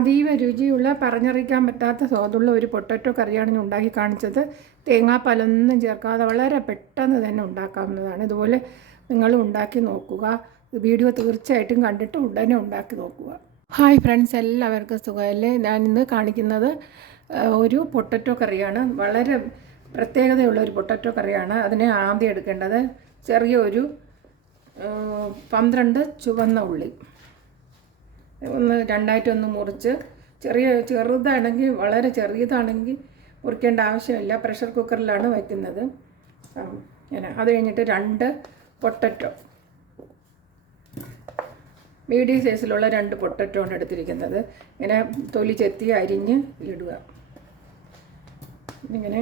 അതീവ രുചിയുള്ള പറഞ്ഞറിയിക്കാൻ പറ്റാത്ത സ്വാദുള്ള ഒരു പൊട്ടറ്റോ കറിയാണ് ഞാൻ ഉണ്ടാക്കി കാണിച്ചത്. തേങ്ങാപ്പാലൊന്നും ചേർക്കാതെ വളരെ പെട്ടെന്ന് തന്നെ ഉണ്ടാക്കാവുന്നതാണ്. ഇതുപോലെ നിങ്ങൾ ഉണ്ടാക്കി നോക്കുക. വീഡിയോ തീർച്ചയായിട്ടും കണ്ടിട്ട് ഉടനെ ഉണ്ടാക്കി നോക്കുക. ഹായ് ഫ്രണ്ട്സ് എല്ലാവർക്കും സുഖമല്ലേ? ഞാനിന്ന് കാണിക്കുന്നത് ഒരു പൊട്ടറ്റോ കറിയാണ്. വളരെ പ്രത്യേകതയുള്ള ഒരു പൊട്ടറ്റോ കറിയാണ്. അതിനെ ആദ്യം എടുക്കേണ്ടത് ചെറിയൊരു പന്ത്രണ്ട് ചുവന്ന ഉള്ളി. ഒന്ന് രണ്ടായിട്ട് ഒന്ന് മുറിച്ച് ചെറിയ ചെറുതാണെങ്കിൽ വളരെ ചെറിയതാണെങ്കിൽ മുറിക്കേണ്ട ആവശ്യമില്ല. പ്രഷർ കുക്കറിലാണ് വയ്ക്കുന്നത്. ഞാൻ അത് കഴിഞ്ഞിട്ട് രണ്ട് പൊട്ടറ്റോ. മീഡിയം സൈസിലുള്ള രണ്ട് പൊട്ടറ്റോ ആണ് എടുത്തിരിക്കുന്നത്. ഇങ്ങനെ തൊലി ചെത്തി അരിഞ്ഞ് ഇടുക. ഇങ്ങനെ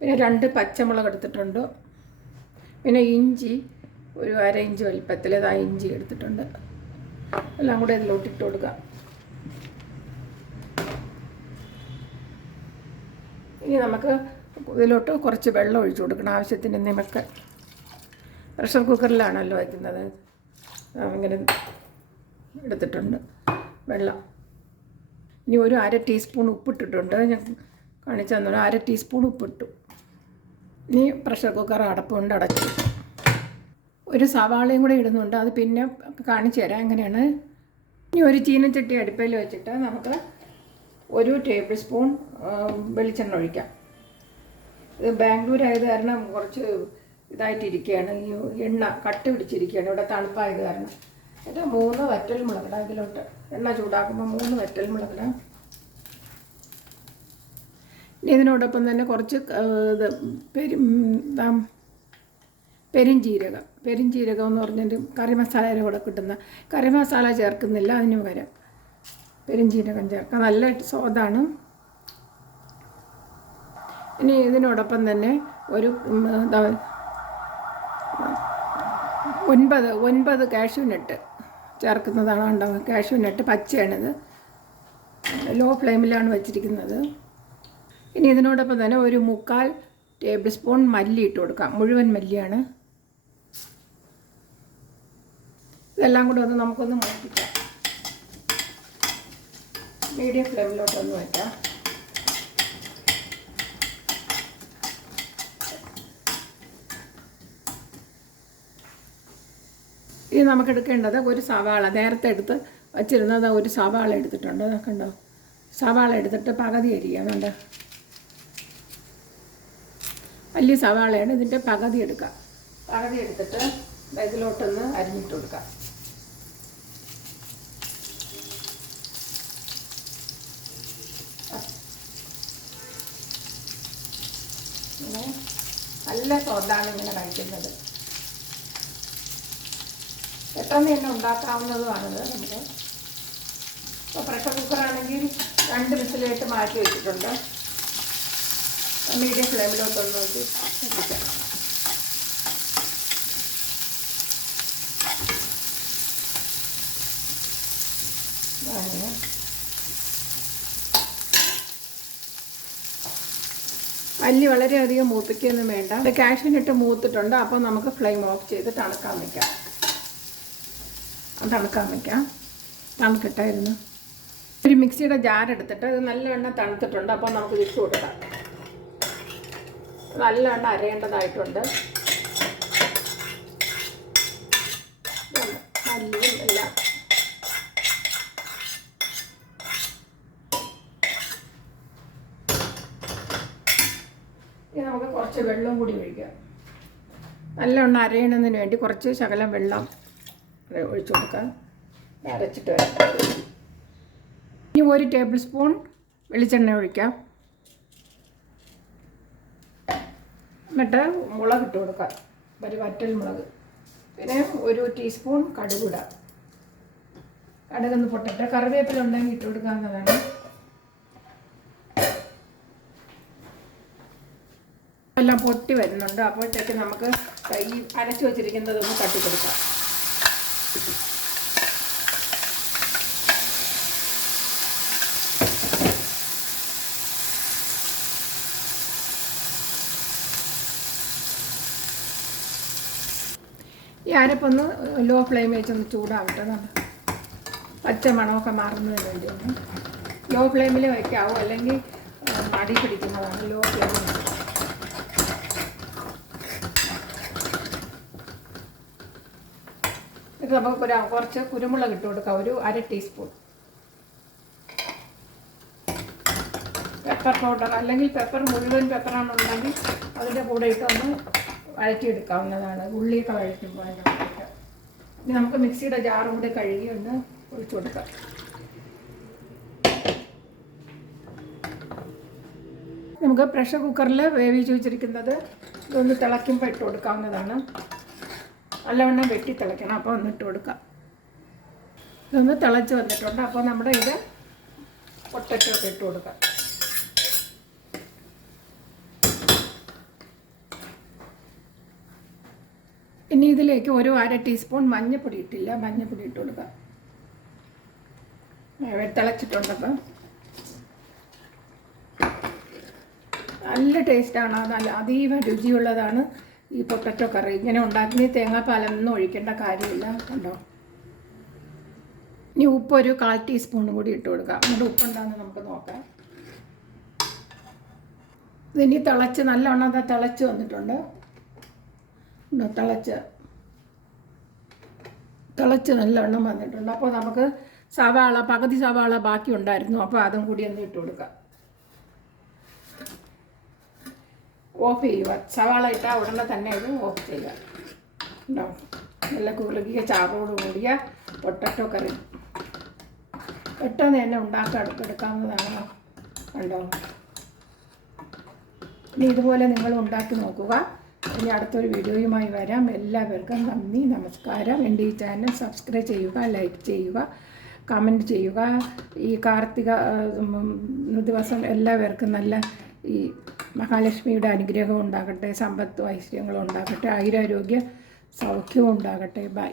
പിന്നെ രണ്ട് പച്ചമുളക് എടുത്തിട്ടുണ്ട്. പിന്നെ ഇഞ്ചി ഒരു അര ഇഞ്ച് വലിപ്പത്തിൽ ആ ഇഞ്ചി എടുത്തിട്ടുണ്ട്. എല്ലാം കൂടെ ഇതിലോട്ട് ഇട്ട് കൊടുക്കാം. ഇനി നമുക്ക് ഇതിലോട്ട് കുറച്ച് വെള്ളം ഒഴിച്ചു കൊടുക്കണം. ആവശ്യത്തിന് നിമക്ക് പ്രഷർ കുക്കറിലാണല്ലോ വയ്ക്കുന്നത്. അങ്ങനെ എടുത്തിട്ടുണ്ട് വെള്ളം. ഇനി ഒരു അര ടീസ്പൂൺ ഉപ്പിട്ടിട്ടുണ്ട്. ഞാൻ കാണിച്ചു തന്നു അര ടീസ്പൂൺ ഉപ്പിട്ടു. ഇനി പ്രഷർ കുക്കർ അടപ്പുകൊണ്ട് അടച്ചു. ഒരു സവാളയും കൂടെ ഇടുന്നുണ്ട്. അത് പിന്നെ കാണിച്ചു തരാം. എങ്ങനെയാണ്? ഇനി ഒരു ചീനച്ചട്ടി അടുപ്പിൽ വെച്ചിട്ട് നമുക്ക് ഒരു ടേബിൾ സ്പൂൺ വെളിച്ചെണ്ണ ഒഴിക്കാം. ഇത് ബാംഗ്ലൂർ ആയത് കാരണം കുറച്ച് ഇതായിട്ടിരിക്കുകയാണ്. ഈ എണ്ണ കട്ട് പിടിച്ചിരിക്കുകയാണ്. ഇവിടെ തണുപ്പായത് കാരണം. എന്നിട്ട് മൂന്ന് വറ്റൽ മുളകിട. ഇതിലോട്ട് എണ്ണ ചൂടാക്കുമ്പോൾ മൂന്ന് വറ്റൽ മുളകിട. ഇനി ഇതിനോടൊപ്പം തന്നെ കുറച്ച് ഇത് പെരി എന്താ പെരിഞ്ചീരകം പെരിഞ്ചീരകം എന്ന് പറഞ്ഞാൽ കറി മസാലയുടെ കൂടെ കിട്ടുന്ന കറി മസാല ചേർക്കുന്നില്ല അതിന് പകരം പെരുംജീരകം ചേർക്കാം. നല്ല സ്വാദാണ്. ഇനി ഇതിനോടൊപ്പം തന്നെ ഒരു ഒൻപത് ഒൻപത് കാഷ്യൂ നട്ട് ചേർക്കുന്നതാണ് ഉണ്ടാവുക കാഷ്യൂ നട്ട് പച്ചയാണിത്. ലോ ഫ്ലെയിമിലാണ് വെച്ചിരിക്കുന്നത്. ഇനി ഇതിനോടൊപ്പം തന്നെ ഒരു മുക്കാൽ ടേബിൾ സ്പൂൺ മല്ലി ഇട്ട് കൊടുക്കാം. മുഴുവൻ മല്ലിയാണ്. ഇതെല്ലാം കൂടെ ഒന്ന് നമുക്കൊന്ന് മൂപ്പിക്കാം. മീഡിയം ഫ്ലെയിമിലോട്ടൊന്ന് വയ്ക്കാം. ഇനി നമുക്ക് എടുക്കേണ്ടത് ഒരു സവാള. നേരത്തെ എടുത്ത് വച്ചിരുന്നത് ഒരു സവാള എടുത്തിട്ടുണ്ട്. ഉണ്ടോ സവാള എടുത്തിട്ട് പകുതി കണ്ടോ? വലിയ സവാളയാണ്. ഇതിന്റെ പകുതി എടുക്കുക പകുതി എടുത്തിട്ട് ഇതിലോട്ടൊന്ന് അരിഞ്ഞിട്ട് കൊടുക്കാം. നല്ല സ്വാദാണ് ഇങ്ങനെ കഴിക്കുന്നത്. പെട്ടെന്ന് തന്നെ ഉണ്ടാക്കാവുന്നതുമാണിത്. നമുക്ക് ഇപ്പോൾ പ്രഷർ കുക്കറാണെങ്കിൽ രണ്ട് വിസിലായിട്ട് മാറ്റി വെച്ചിട്ടുണ്ട്. മീഡിയം ഫ്ലെയിമിലോട്ടൊന്ന് നോക്കി. വെക്കാം അങ്ങനെ അല്ലി വളരെയധികം മൂപ്പിക്കൊന്നും വേണ്ട. കാഷ്യൂനിട്ട് മൂത്തിട്ടുണ്ട്. അപ്പോൾ നമുക്ക് ഫ്ലെയിം ഓഫ് ചെയ്ത് തണുക്കാൻ വയ്ക്കാം തണുക്കാൻ വയ്ക്കാം തണുക്കട്ടായിരുന്നു ഒരു മിക്സിയുടെ ജാർ എടുത്തിട്ട് ഇത് നല്ലവണ്ണം തണുത്തിട്ടുണ്ട്. അപ്പോൾ നമുക്ക് ഇട്ട് കൊടുക്കാം നല്ലവണ്ണം അരയേണ്ടതായിട്ടുണ്ട് ഇതുണ്ട്. മല്ലിയും എല്ലാം ഇനി നമുക്ക് കുറച്ച് വെള്ളം കൂടി ഒഴിക്കുക. നല്ലവണ്ണം അരയണതിന് വേണ്ടി കുറച്ച് ശകലം വെള്ളം ഒഴിച്ച് കൊടുക്കാം അരച്ചിട്ട് വരാം. ഇനി ഒരു ടേബിൾ സ്പൂൺ വെളിച്ചെണ്ണ ഒഴിക്കാം. എന്നിട്ട് മുളക് ഇട്ട് കൊടുക്കാം ഒരു വറ്റൽ മുളക്. പിന്നെ ഒരു ടീസ്പൂൺ കടുക് ഇടാം. കടുകൊന്ന് പൊട്ടിട്ട്. കറിവേപ്പില ഉണ്ടെങ്കിൽ ഇട്ട് കൊടുക്കാവുന്നതാണ്. എല്ലാം പൊട്ടി വരുന്നുണ്ട്. അപ്പോഴത്തേക്ക് നമുക്ക് ഈ അരച്ചു വച്ചിരിക്കുന്നതൊന്ന് തട്ടി കൊടുക്കാം ഈ അരപ്പൊന്ന് ലോ ഫ്ലെയിം വെച്ചൊന്ന് ചൂടാവട്ടെ. നമ്മൾ പച്ച മണമൊക്കെ മാറുന്നതിന് വേണ്ടിയാണ്. ലോ ഫ്ലെയിമിൽ വയ്ക്കാവൂ അല്ലെങ്കിൽ മടി പിടിക്കുന്നതാണ് ലോ. ഫ്ലെയിമിൽ ഇത് നമുക്ക് ഒരു കുറച്ച് കുരുമുളക് ഇട്ട് കൊടുക്കാം. ഒരു അര ടീസ്പൂൺ പെപ്പർ പൗഡർ അല്ലെങ്കിൽ പെപ്പർ മുഴുവൻ പെപ്പറാണെന്നുണ്ടെങ്കിൽ അതിന്റെ കൂടെ ഇട്ട് ഒന്ന് വഴറ്റിയെടുക്കാവുന്നതാണ്. ഉള്ളിയൊക്കെ വഴറ്റുമ്പോൾ അതിന്റെ ഇനി നമുക്ക് മിക്സിയുടെ ജാറും കൂടി കഴുകി ഒന്ന് ഒഴിച്ചു കൊടുക്കാം. നമുക്ക് പ്രഷർ കുക്കറിൽ വേവിച്ച് വെച്ചിരിക്കുന്നത് ഇതൊന്ന് തിളയ്ക്കുമ്പോൾ ഇട്ട് കൊടുക്കാവുന്നതാണ്. നല്ലവണ്ണം വെട്ടി തിളയ്ക്കണം. അപ്പോൾ ഒന്ന് ഇട്ട് കൊടുക്കാം. ഇതൊന്ന് തിളച്ച് വന്നിട്ടുണ്ട്. അപ്പോൾ നമ്മുടെ ഇത് പൊട്ടറ്റോ ഒക്കെ ഇട്ട് കൊടുക്കാം. ഇനി ഇതിലേക്ക് ഒരു അര ടീസ്പൂൺ മഞ്ഞൾപ്പൊടി ഇട്ടില്ല. മഞ്ഞൾപ്പൊടി ഇട്ട് കൊടുക്കാം. ഏ, തിളച്ചിട്ടുണ്ടപ്പം നല്ല ടേസ്റ്റാണ്. നല്ല അതീവ രുചിയുള്ളതാണ്. ഈ പൊട്ടറ്റോ കറി. ഇങ്ങനെ ഉണ്ടാക്കുന്ന തേങ്ങാപ്പാലൊന്നും ഒഴിക്കേണ്ട കാര്യമില്ല കണ്ടോ? ഇനി ഉപ്പ് ഒരു കാൽ ടീസ്പൂണും കൂടി ഇട്ട് കൊടുക്കാം. എന്നിട്ട് ഉപ്പുണ്ടാന്ന് നമുക്ക് നോക്കാം. ഇതിനി തിളച്ച് നല്ലവണ്ണം അത് തിളച്ച് വന്നിട്ടുണ്ട്. തിളച്ച്. തിളച്ച് നല്ലവണ്ണം വന്നിട്ടുണ്ട്. അപ്പോൾ നമുക്ക് സവാള പകുതി സവാള ബാക്കി ഉണ്ടായിരുന്നു. അപ്പോൾ അതും കൂടി ഒന്ന് ഇട്ട് കൊടുക്കാം. ഓഫ് ചെയ്യുക. സവാള ഉടനെ തന്നെ ഇത് ഓഫ് ചെയ്യുക. ഉണ്ടോ? നല്ല കുറുകിയ ചാറോട് കൂടിയ പൊട്ടറ്റോ കറി. പെട്ടെന്ന് തന്നെ ഉണ്ടാക്കാൻ എടുക്കാവുന്നതാണ് കണ്ടോ? ഇനി ഇതുപോലെ നിങ്ങൾ ഉണ്ടാക്കി നോക്കുക. ഇനി അടുത്തൊരു വീഡിയോയുമായി വരാം. എല്ലാവർക്കും നന്ദി നമസ്കാരം. എന്റെ ഈ ചാനൽ സബ്സ്ക്രൈബ് ചെയ്യുക ലൈക്ക് ചെയ്യുക കമന്റ് ചെയ്യുക. ഈ കാർത്തിക ദിവസം എല്ലാവർക്കും നല്ല ഈ മഹാലക്ഷ്മിയുടെ അനുഗ്രഹം ഉണ്ടാകട്ടെ സമ്പത്തും ഐശ്വര്യങ്ങളും ഉണ്ടാകട്ടെ ആയുരാരോഗ്യ സൗഖ്യവും ഉണ്ടാകട്ടെ. ബൈ